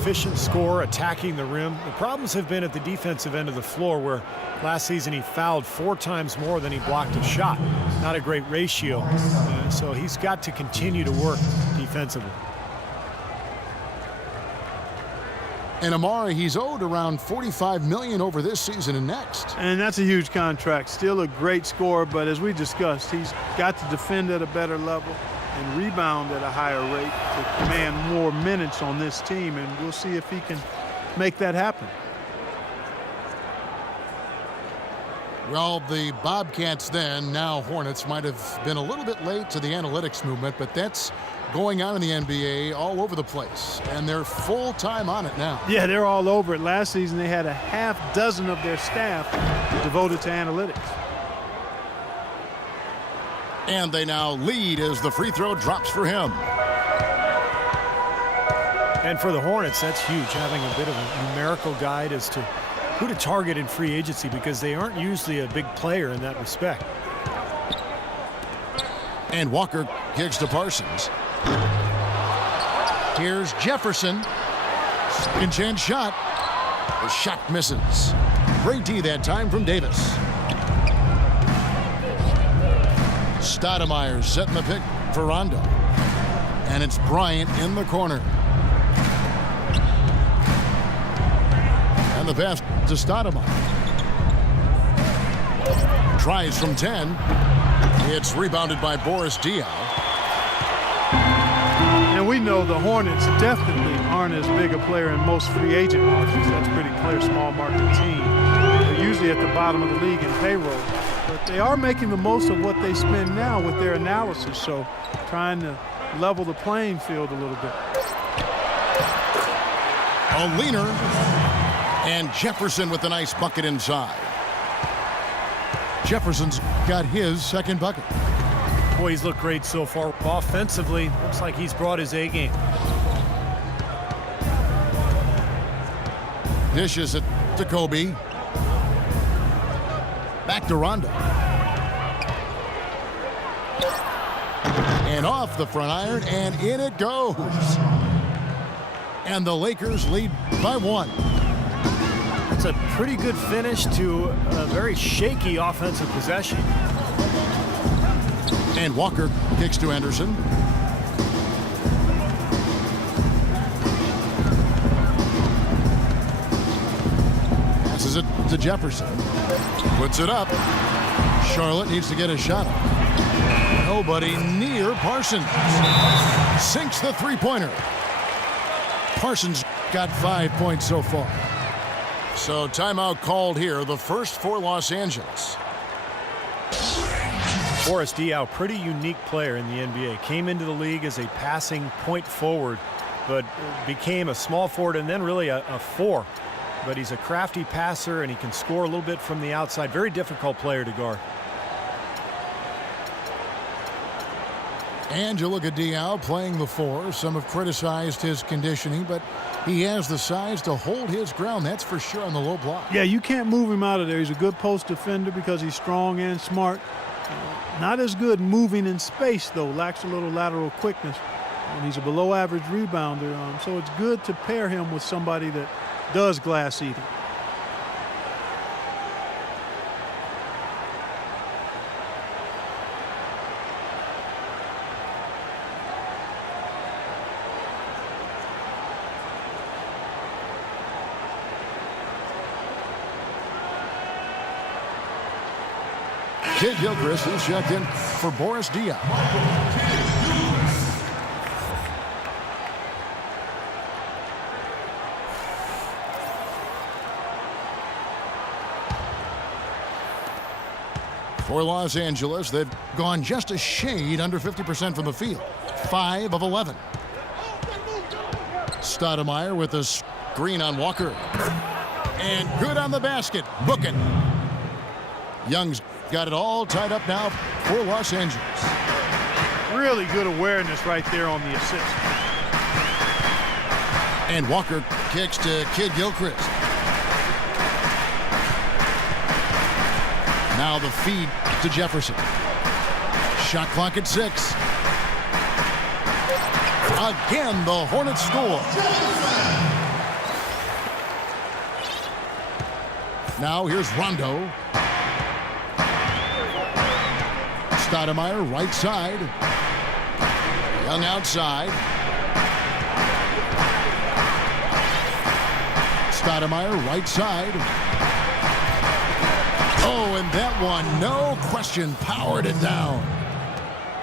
efficient scorer, attacking the rim. The problems have been at the defensive end of the floor, where last season he fouled 4 times more than he blocked a shot. Not a great ratio. So he's got to continue to work defensively. And Amari, he's owed around $45 million over this season and next. And that's a huge contract. Still a great scorer, but as we discussed, he's got to defend at a better level and rebound at a higher rate to command more minutes on this team, and we'll see if he can make that happen. Well, the Bobcats then, now Hornets, might have been a little bit late to the analytics movement, but that's going on in the NBA all over the place, and they're full-time on it now. Yeah, they're all over it. Last season, they had a half dozen of their staff devoted to analytics. And they now lead as the free throw drops for him. And for the Hornets, that's huge, having a bit of a numerical guide as to who to target in free agency, because they aren't usually a big player in that respect. And Walker kicks to Parsons. Here's Jefferson. Second chance shot. The shot misses. Great D that time from Davis. Stoudemire setting the pick for Rondo. And it's Bryant in the corner. And the pass to Stoudemire. Tries from 10. It's rebounded by Boris Diaw. And we know the Hornets definitely aren't as big a player in most free agent markets. That's a pretty clear small market team. They're usually at the bottom of the league in payroll. But they are making the most of what they spend now with their analysis, so trying to level the playing field a little bit. A leaner. And Jefferson with a nice bucket inside. Jefferson's got his second bucket. Boy, he's looked great so far. Offensively, looks like he's brought his A game. Dishes it to Kobe. Back to Rondo. And off the front iron, and in it goes. And the Lakers lead by 1. It's a pretty good finish to a very shaky offensive possession. And Walker kicks to Anderson. Passes it to Jefferson. Puts it up. Charlotte needs to get a shot up. Nobody near Parsons. Sinks the three-pointer. Parsons got 5 points so far. So timeout called here, the first for Los Angeles. Boris Diaw, pretty unique player in the NBA. Came into the league as a passing point forward, but became a small forward and then really a 4. But he's a crafty passer, and he can score a little bit from the outside. Very difficult player to guard. And you look at Diaw playing the 4. Some have criticized his conditioning, but he has the size to hold his ground, that's for sure, on the low block. Yeah, you can't move him out of there. He's a good post defender because he's strong and smart. Not as good moving in space, though. Lacks a little lateral quickness. And he's a below-average rebounder, so it's good to pair him with somebody that does glass eating. Kid Gilchrist is checked in for Boris Diaw. For Los Angeles, they've gone just a shade under 50% from the field. 5 of 11. Stoudemire with a screen on Walker. And good on the basket. Book it. Young's got it all tied up now for Los Angeles. Really good awareness right there on the assist. And Walker kicks to Kid Gilchrist. Now the feed to Jefferson. Shot clock at 6. Again, the Hornets score. Now here's Rondo. Stoudemire, right side. Young outside. Stoudemire, right side. Oh, and that one, no question, powered it down.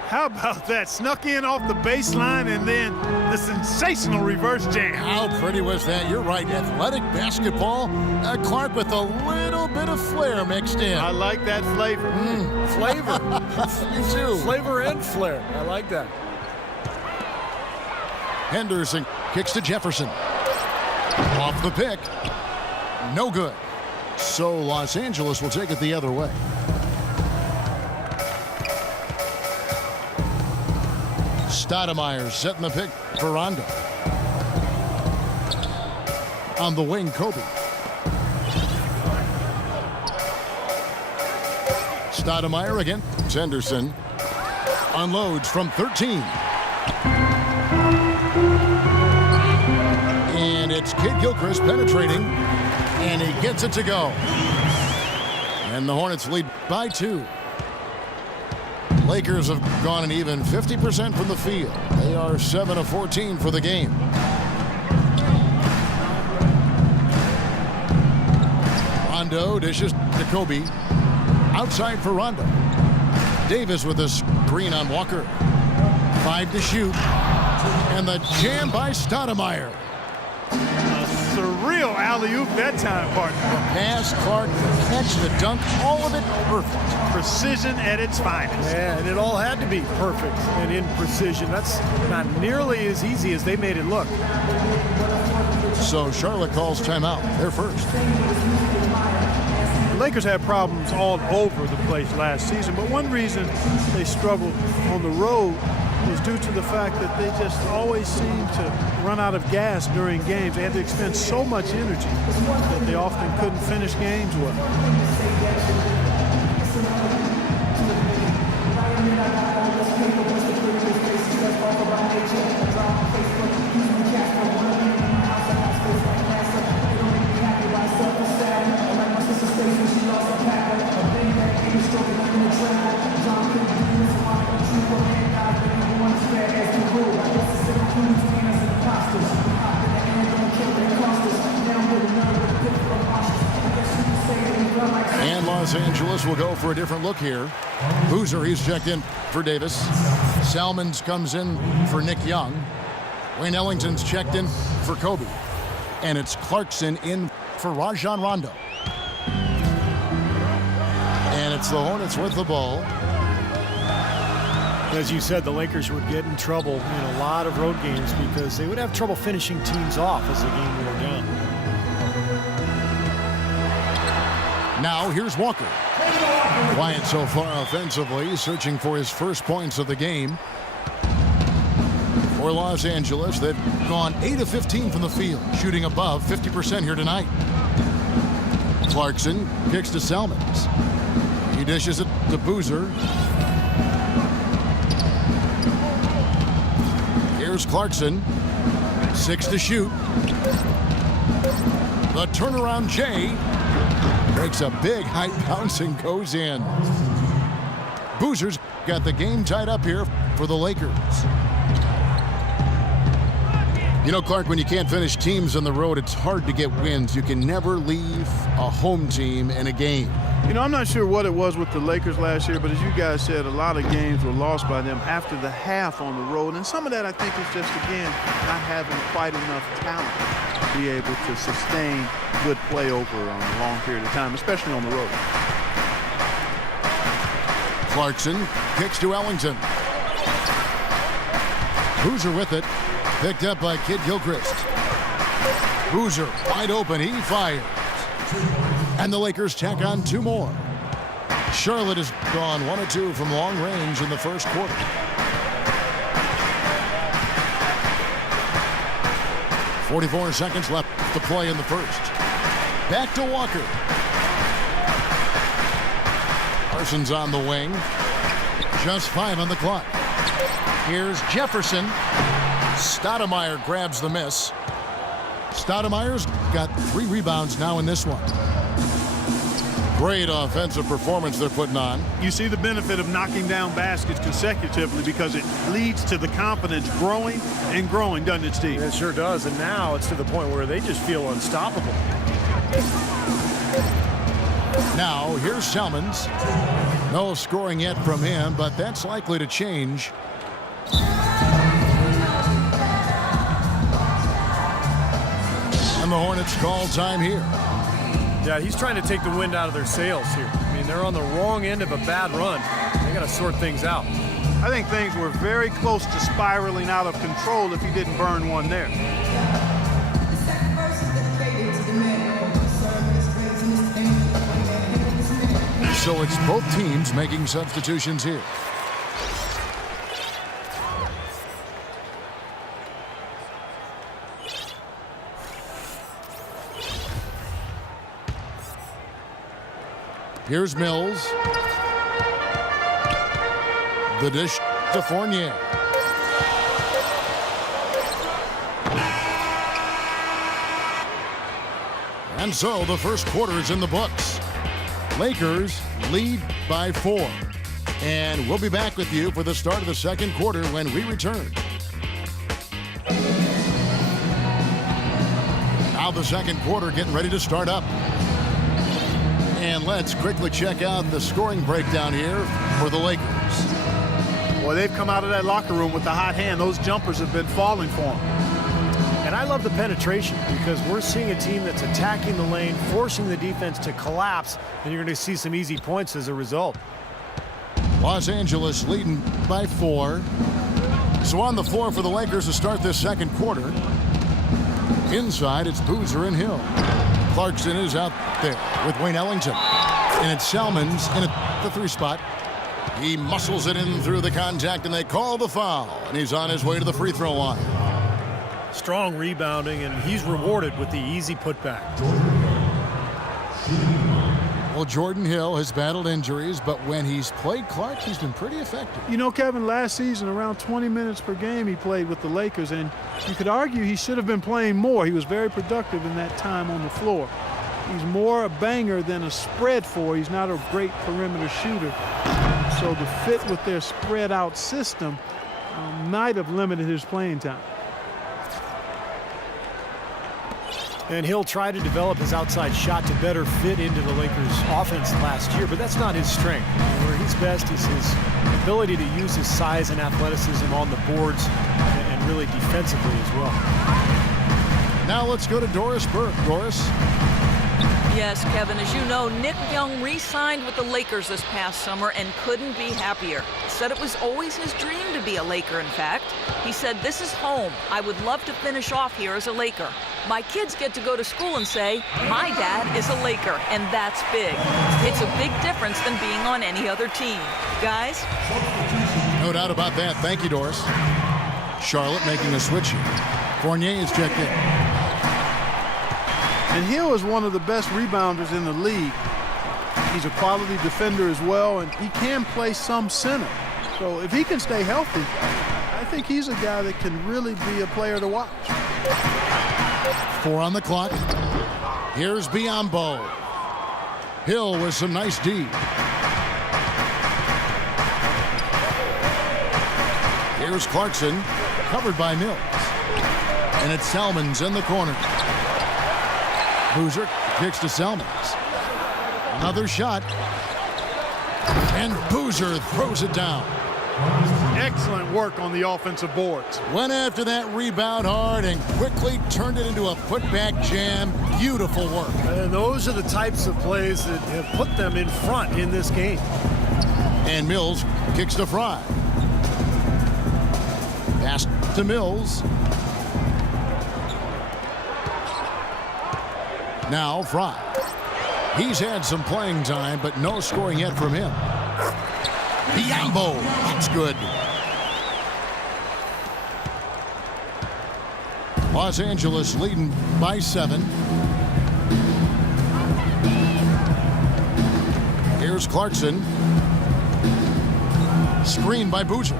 How about that? Snuck in off the baseline and then the sensational reverse jam. How pretty was that? You're right. Athletic basketball. Clark with a little bit of flair mixed in. I like that flavor. Flavor. Me too. Flavor and flair. I like that. Henderson kicks to Jefferson. Off the pick. No good. So Los Angeles will take it the other way. Stoudemire setting the pick for Rondo. On the wing, Kobe. Stoudemire again. Henderson unloads from 13. And it's Kid Gilchrist penetrating, and he gets it to go. And the Hornets lead by 2. Lakers have gone an even 50% from the field. They are 7 of 14 for the game. Rondo dishes to Kobe. Outside for Rondo. Davis with a screen on Walker. 5 to shoot. And the jam by Stoudemire. Surreal alley-oop that time, partner. Pass, Clark, the catch, the dunk, all of it perfect. Precision at its finest. Yeah, and it all had to be perfect and in precision. That's not nearly as easy as they made it look. So Charlotte calls timeout. They're first. The Lakers had problems all over the place last season, but one reason they struggled on the road was due to the fact that they just always seemed to run out of gas during games. They had to expend so much energy that they often couldn't finish games well. And Los Angeles will go for a different look here. Boozer, he's checked in for Davis. Salmons comes in for Nick Young. Wayne Ellington's checked in for Kobe. And it's Clarkson in for Rajon Rondo. And it's the Hornets with the ball. As you said, the Lakers would get in trouble in a lot of road games because they would have trouble finishing teams off as the game wore down. Now here's Walker. Quiet so far offensively, searching for his first points of the game. For Los Angeles, they've gone 8 of 15 from the field, shooting above 50% here tonight. Clarkson kicks to Salmons. He dishes it to Boozer. Here's Clarkson. 6 to shoot. The turnaround Jay breaks a big high bounce and goes in. Boozer's got the game tied up here for the Lakers. You know, Clark, when you can't finish teams on the road, it's hard to get wins. You can never leave a home team in a game. You know, I'm not sure what it was with the Lakers last year, but as you guys said, a lot of games were lost by them after the half on the road. And some of that, I think, is just, again, not having quite enough talent to be able to sustain good play over a long period of time, especially on the road. Clarkson kicks to Ellington. Boozer with it. Picked up by Kid Gilchrist. Boozer wide open. He fires. And the Lakers tack on 2 more. Charlotte has gone 1 of 2 from long range in the first quarter. .44 seconds left to play in the first. Back to Walker. Parsons on the wing. Just 5 on the clock. Here's Jefferson. Stoudemire grabs the miss. Stoudemire's got 3 rebounds now in this one. Great offensive performance they're putting on. You see the benefit of knocking down baskets consecutively because it leads to the confidence growing and growing, doesn't it, Steve? It sure does, and now it's to the point where they just feel unstoppable. Now, here's Selmans. No scoring yet from him, but that's likely to change. And the Hornets call time here. Yeah, he's trying to take the wind out of their sails here. I mean, they're on the wrong end of a bad run. They got to sort things out. I think things were very close to spiraling out of control if he didn't burn one there. So it's both teams making substitutions here. Here's Mills. The dish to Fournier. And so the first quarter is in the books. Lakers lead by 4. And we'll be back with you for the start of the second quarter when we return. Now the second quarter getting ready to start up. And let's quickly check out the scoring breakdown here for the Lakers. Boy, they've come out of that locker room with the hot hand. Those jumpers have been falling for them. And I love the penetration because we're seeing a team that's attacking the lane, forcing the defense to collapse, and you're going to see some easy points as a result. Los Angeles leading by 4. So on the floor for the Lakers to start this second quarter. Inside, it's Boozer and Hill. Clarkson is out there with Wayne Ellington. And it's Selmans in at the 3 spot. He muscles it in through the contact, and they call the foul. And he's on his way to the free throw line. Strong rebounding, and he's rewarded with the easy putback. Well, Jordan Hill has battled injuries, but when he's played Clark, he's been pretty effective. You know, Kevin, last season, around 20 minutes per game he played with the Lakers, and you could argue he should have been playing more. He was very productive in that time on the floor. He's more a banger than a spread four. He's not a great perimeter shooter. So the fit with their spread out system might have limited his playing time. And he'll try to develop his outside shot to better fit into the Lakers' offense last year, but that's not his strength. Where he's best is his ability to use his size and athleticism on the boards and really defensively as well. Now let's go to Doris Burke. Doris. Yes, Kevin, as you know, Nick Young re-signed with the Lakers this past summer and couldn't be happier. Said it was always his dream to be a Laker, in fact. He said, "This is home. I would love to finish off here as a Laker. My kids get to go to school and say, my dad is a Laker, and that's big. It's a big difference than being on any other team." Guys? No doubt about that. Thank you, Doris. Charlotte making a switch here. Fournier is checked in. And Hill is one of the best rebounders in the league. He's a quality defender as well, and he can play some center. So if he can stay healthy, I think he's a guy that can really be a player to watch. 4 on the clock. Here's Biyombo. Hill with some nice D. Here's Clarkson, covered by Mills. And it's Selmans in the corner. Boozer kicks to Selmans. Another shot. And Boozer throws it down. Excellent work on the offensive boards. Went after that rebound hard and quickly turned it into a putback jam. Beautiful work. And those are the types of plays that have put them in front in this game. And Mills kicks to Fry. Pass to Mills. Now Fry. He's had some playing time, but no scoring yet from him. Biyombo. That's good. Los Angeles leading by 7. Here's Clarkson. Screen by Boozer.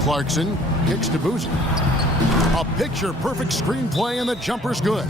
Clarkson kicks to Boozer. A picture-perfect screenplay, and the jumper's good.